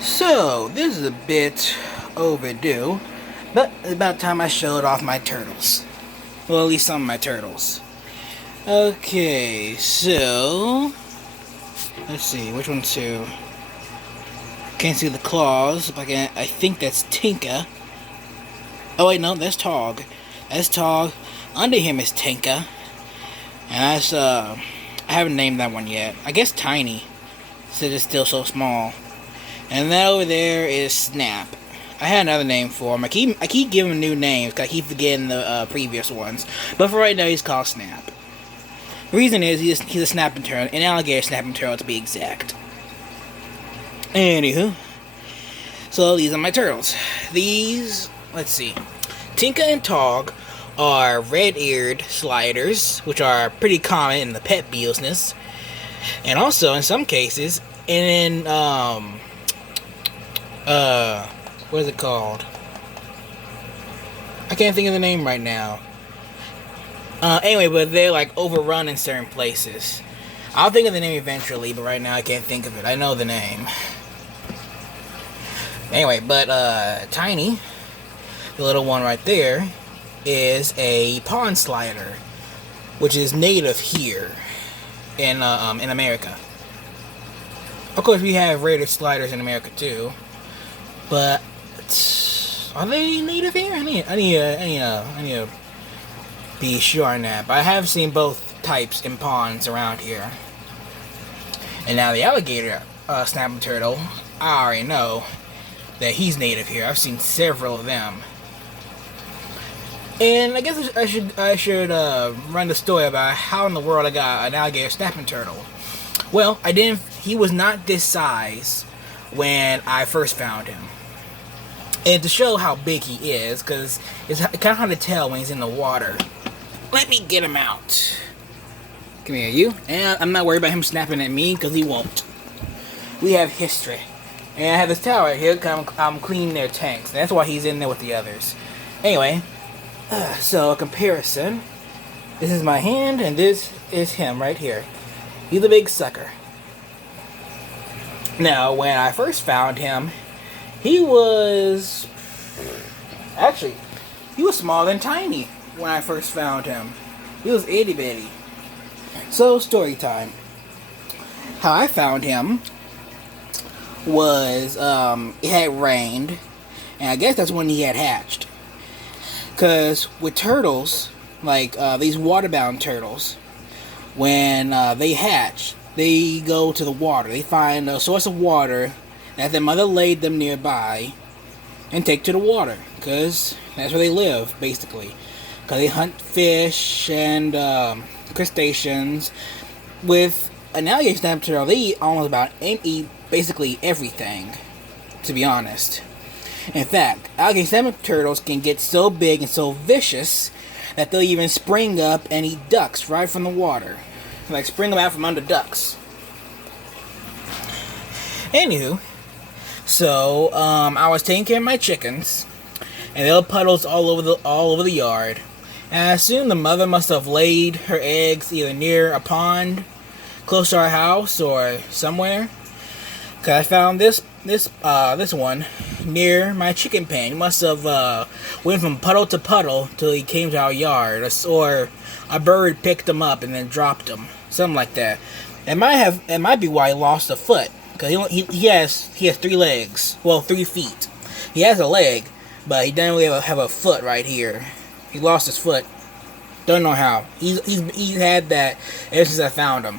So, this is a bit overdue, but it's about time I showed off my turtles. Well, at least some of my turtles. Okay, so let's see, which one's who? Can't see the claws, but I think that's Tinka. Oh wait, no, that's Tog. That's Tog. Under him is Tinka. And that's, I haven't named that one yet. I guess Tiny, since it's still so small. And that over there is Snap. I had another name for him. I keep giving him new names, because I keep forgetting the previous ones. But for right now, he's called Snap. The reason is, he's a snapping turtle, an alligator snapping turtle to be exact. Anywho. So, these are my turtles. These, let's see. Tinka and Tog are red-eared sliders, which are pretty common in the pet business. And also, in some cases, what is it called? I can't think of the name right now. Anyway, but they're like overrun in certain places. I'll think of the name eventually, but right now I can't think of it. I know the name. Anyway, but Tiny, the little one right there, is a pond slider, which is native here in America. Of course, we have rated sliders in America too, but are they native here? I need to be sure on that. But I have seen both types in ponds around here. And now the alligator snapping turtle, I already know that he's native here. I've seen several of them. And I guess I should run the story about how in the world I got an alligator snapping turtle. Well, I didn't. He was not this size when I first found him. And to show how big he is, because it's kind of hard to tell when he's in the water. Let me get him out. Come here, you. And I'm not worried about him snapping at me, because he won't. We have history. And I have this towel right here, because I'm cleaning their tanks. That's why he's in there with the others. Anyway, so a comparison. This is my hand, and this is him right here. He's a big sucker. Now, when I first found him, he was smaller than Tiny when I first found him. He was itty bitty. So, story time. How I found him was, it had rained, and I guess that's when he had hatched. Because with turtles, like these waterbound turtles, when they hatch, they go to the water. They find a source of water that their mother laid them nearby and take to the water, because that's where they live, basically. Because they hunt fish and crustaceans. With an alligator snapping turtle, they eat basically everything, to be honest. In fact, alligator snapping turtles can get so big and so vicious that they'll even spring up and eat ducks right from the water. Like, spring them out from under ducks. Anywho, so I was taking care of my chickens, and there were puddles all over the yard. And I assume the mother must have laid her eggs either near a pond, close to our house, or somewhere. Cause I found this one near my chicken pen. He must have went from puddle to puddle till he came to our yard, or a bird picked him up and then dropped him, something like that. It might be why he lost a foot, cause he has 3 legs, well 3 feet. He has a leg, but he doesn't really have a foot right here. He lost his foot. Don't know how. He's had that ever since I found him.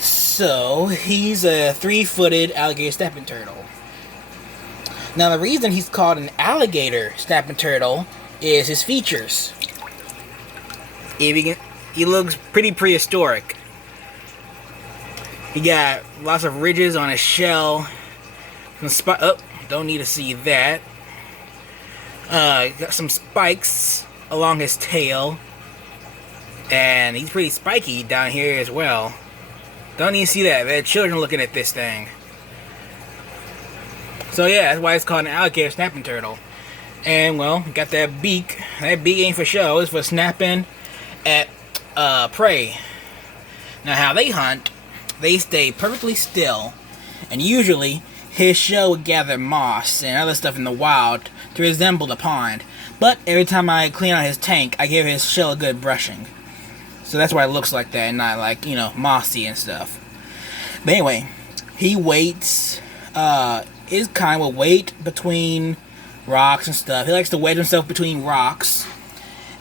So, he's a 3-footed alligator snapping turtle. Now, the reason he's called an alligator snapping turtle is his features. He looks pretty prehistoric. He got lots of ridges on his shell. Don't need to see that. Got some spikes along his tail. And he's pretty spiky down here as well. Don't even see that. There are children looking at this thing. So yeah, that's why it's called an alligator snapping turtle. And well, got that beak. That beak ain't for show. It's for snapping at prey. Now how they hunt, they stay perfectly still And usually, his shell would gather moss and other stuff in the wild to resemble the pond. But every time I clean out his tank, I give his shell a good brushing. So that's why it looks like that and not like, mossy and stuff. But anyway, he waits. His kind will wait between rocks and stuff. He likes to wedge himself between rocks.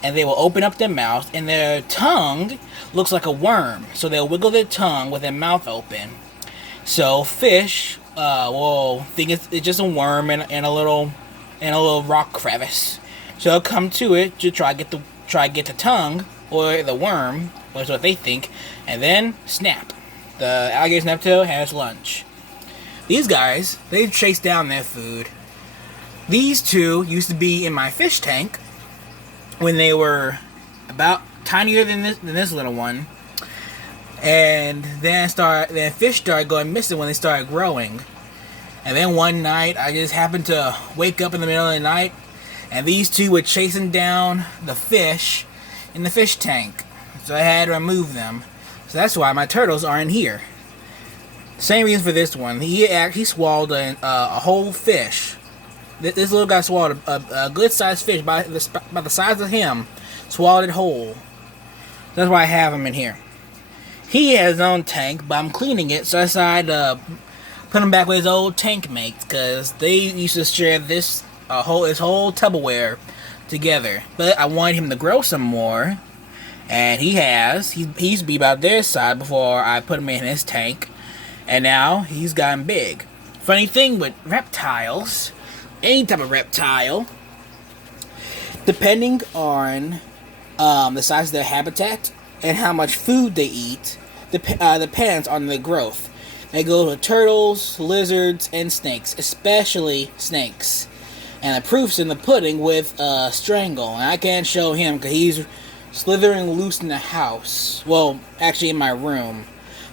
And they will open up their mouth, and their tongue looks like a worm. So they'll wiggle their tongue with their mouth open. So fish will think it's just a worm in a little rock crevice. So they'll come to it to try get the tongue or the worm, or is what they think, and then snap. The alligator snaptail has lunch. These guys, they chase down their food. These two used to be in my fish tank when they were about tinier than this little one, and then fish started going missing when they started growing. And then one night, I just happened to wake up in the middle of the night, and these two were chasing down the fish in the fish tank. So I had to remove them. So that's why my turtles are in here. Same reason for this one. He actually swallowed a whole fish. This little guy swallowed a good-sized fish by the size of him. Swallowed it whole. That's why I have him in here. He has his own tank, but I'm cleaning it, so I decided to put him back with his old tank mates, because they used to share his whole Tupperware together. But I wanted him to grow some more, and he has. He used to be about their size before I put him in his tank, and now he's gotten big. Funny thing with reptiles, any type of reptile, depending on the size of their habitat and how much food they eat, depends on their growth. They go to turtles, lizards, and snakes, especially snakes. And the proof's in the pudding with Strangle. And I can't show him because he's slithering loose in the house. Well, actually in my room.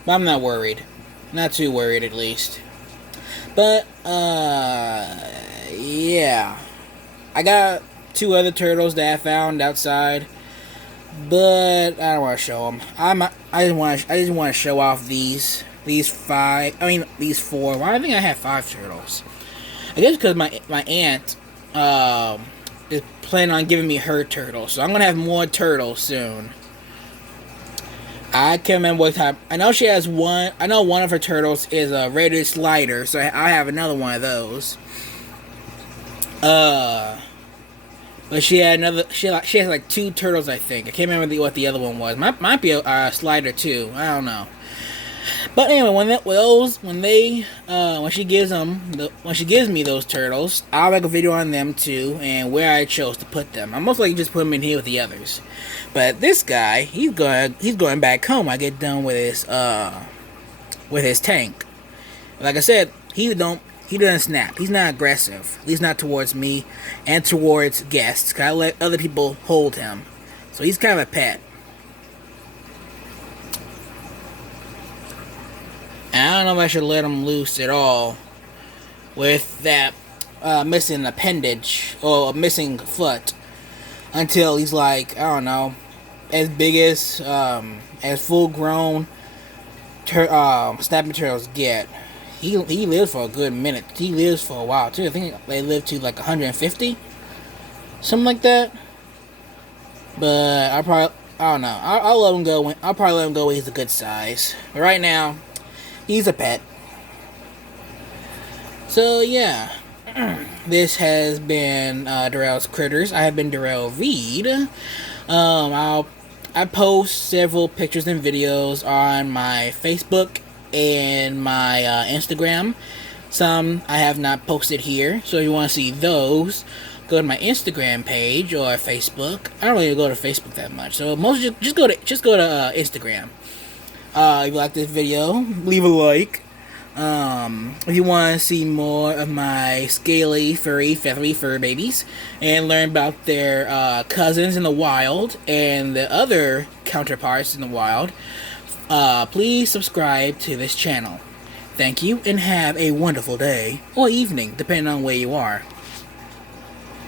But I'm not worried. Not too worried, at least. But, yeah. I got 2 other turtles that I found outside. But I don't want to show them. I just want to show off these 5. I mean, these 4. Why do I think I have 5 turtles? I guess because my aunt is planning on giving me her turtles, so I'm gonna have more turtles soon. I can't remember what type. I know she has one. I know one of her turtles is a rated slider, so I have another one of those. But she had another. She has like 2 turtles, I think. I can't remember what the other one was. Might be a slider too. I don't know. But anyway, when she gives me those turtles, I'll make a video on them too and where I chose to put them. I most likely just put them in here with the others. But this guy, he's going back home. I get done with his tank. Like I said, he doesn't snap. He's not aggressive. At least not towards me and towards guests. 'Cause I let other people hold him. So he's kind of a pet. And I don't know if I should let him loose at all with that missing appendage or missing foot until he's like, I don't know, as big as full-grown snapping turtles get. He lives for a good minute. He lives for a while too. I think they live to like 150, something like that. But I don't know. I'll let him go. I'll probably let him go when he's a good size. But right now, he's a pet. So yeah, this has been Darrell's Critters. I have been Darrell Reed. I post several pictures and videos on my Facebook and my Instagram. Some I have not posted here, so if you want to see those, go to my Instagram page or Facebook. I don't really go to Facebook that much, so mostly just go to Instagram. If you like this video, leave a like. If you want to see more of my scaly, furry, feathery fur babies and learn about their cousins in the wild and the other counterparts in the wild, please subscribe to this channel. Thank you and have a wonderful day or evening, depending on where you are.